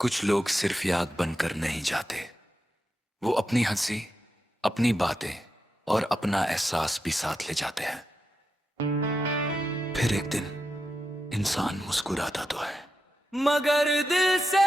कुछ लोग सिर्फ याद बनकर नहीं जाते, वो अपनी हंसी, अपनी बातें और अपना एहसास भी साथ ले जाते हैं। फिर एक दिन इंसान मुस्कुराता तो है, मगर दिल से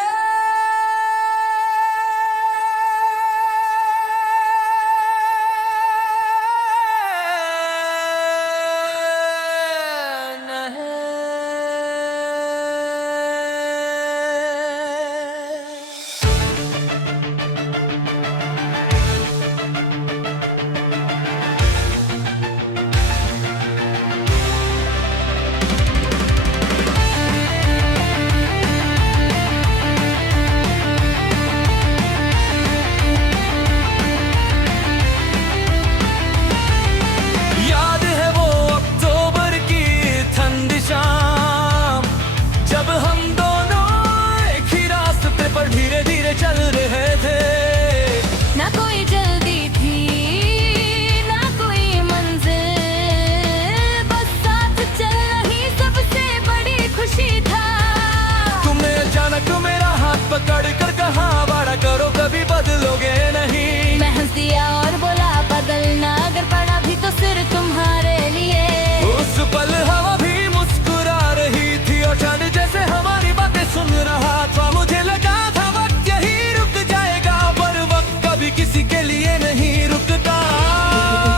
पकड़ कर कहा वाड़ा करो, कभी बदलोगे नहीं। मैं हंस दिया और बोला बदलना अगर पड़ा भी तो सिर्फ तुम्हारे लिए। उस पल हवा भी मुस्कुरा रही थी और चांद जैसे हमारी बातें सुन रहा था। मुझे लगा था वक्त यही रुक जाएगा, पर वक्त कभी किसी के लिए नहीं रुकता।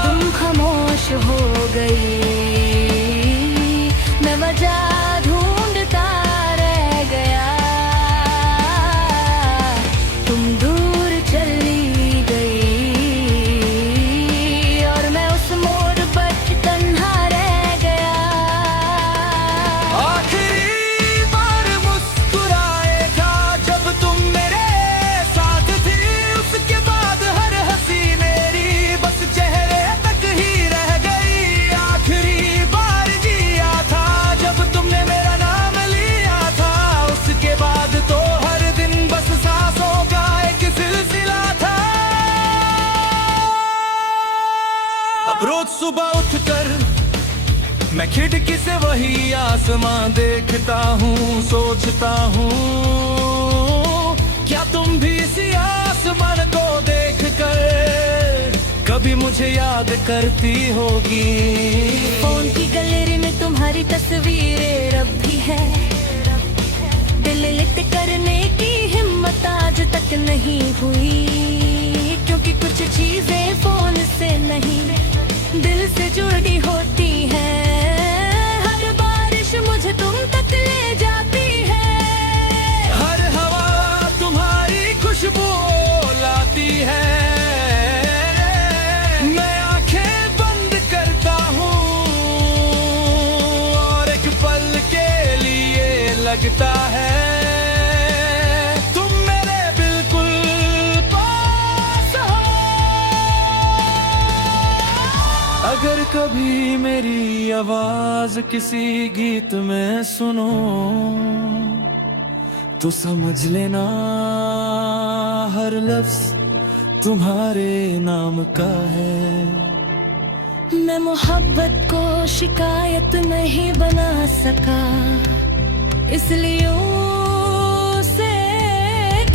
तुम खामोश हो गई, मैं वजह ढूंढता रह गया। तुम दूर चली गई और मैं उस मोड़ पर तन्हा रह गया। आखिरी बार मुस्कुराए था जब तुम मेरे साथ थी, उसके बाद हर हंसी मेरी बस चेहरे तक ही रह गई। आखिरी बार जिया था जब तुमने मेरा नाम लिया था, उसके बाद तो हर दिन बस सांसों का एक सिलसिला था। अब रोज सुबह उठकर मैं खिड़की से वही आसमां देखता हूँ, सोचता हूँ क्या तुम भी इसी आसमान को देखकर कभी मुझे याद करती होगी। फोन की गैलरी में तुम्हारी तस्वीरें रब भी है, डिलीट करने की हिम्मत आज तक नहीं हुई, क्योंकि कुछ चीजें फोन से नहीं दिल से जुड़ी होती हैं। हर बारिश मुझे तुम तक ले जाती है, हर हवा तुम्हारी खुशबू लाती है। मैं आंखें बंद करता हूँ और एक पल के लिए लगता है तुम मेरे बिल्कुल पास हो। अगर कभी मेरी आवाज किसी गीत में सुनो तो समझ लेना हर लफ्ज तुम्हारे नाम का है। मैं मोहब्बत को शिकायत नहीं बना सका, इसलिए उसे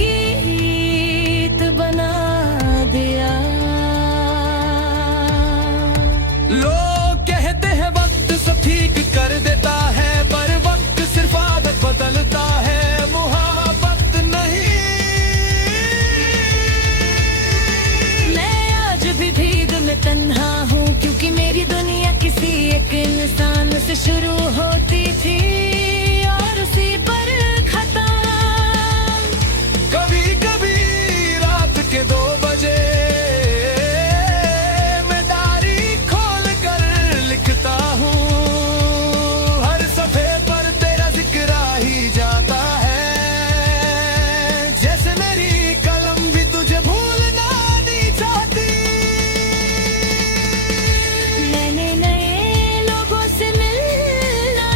गीत बना दिया। लोग कहते हैं वक्त सब ठीक कर देता है, पर वक्त सिर्फ आदत बदलता है, मोहब्बत नहीं। मैं आज भी भीड़ में तन्हा हूँ, क्योंकि मेरी दुनिया किसी एक इंसान से शुरू होती थी और उसी पर खत्म। कभी कभी रात के 2 बजे मैं डायरी खोल कर लिखता हूँ, हर सफे पर तेरा जिक्र आ ही जाता है। जैसे मेरी कलम भी तुझे भूलना नहीं चाहती। मैंने नए लोगों से मिलना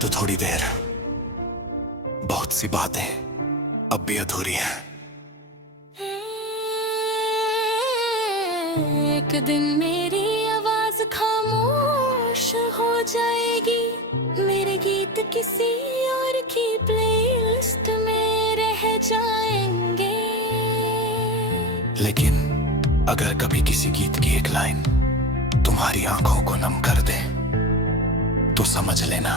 तो थोड़ी देर, बहुत सी बातें अब भी अधूरी हैं। एक दिन मेरी आवाज खामोश हो जाएगी, मेरे गीत किसी और की प्लेलिस्ट में रह जाएंगे। लेकिन अगर कभी किसी गीत की एक लाइन तुम्हारी आंखों को नम कर दे तो समझ लेना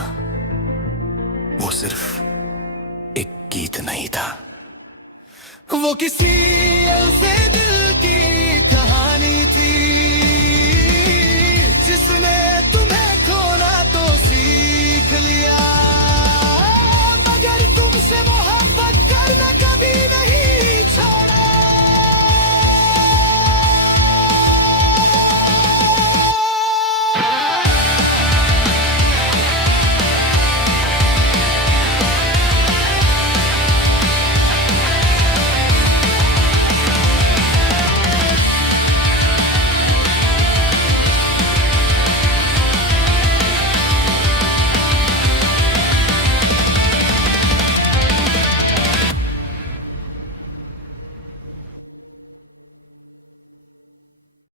वो सिर्फ एक गीत नहीं था, वो किसी से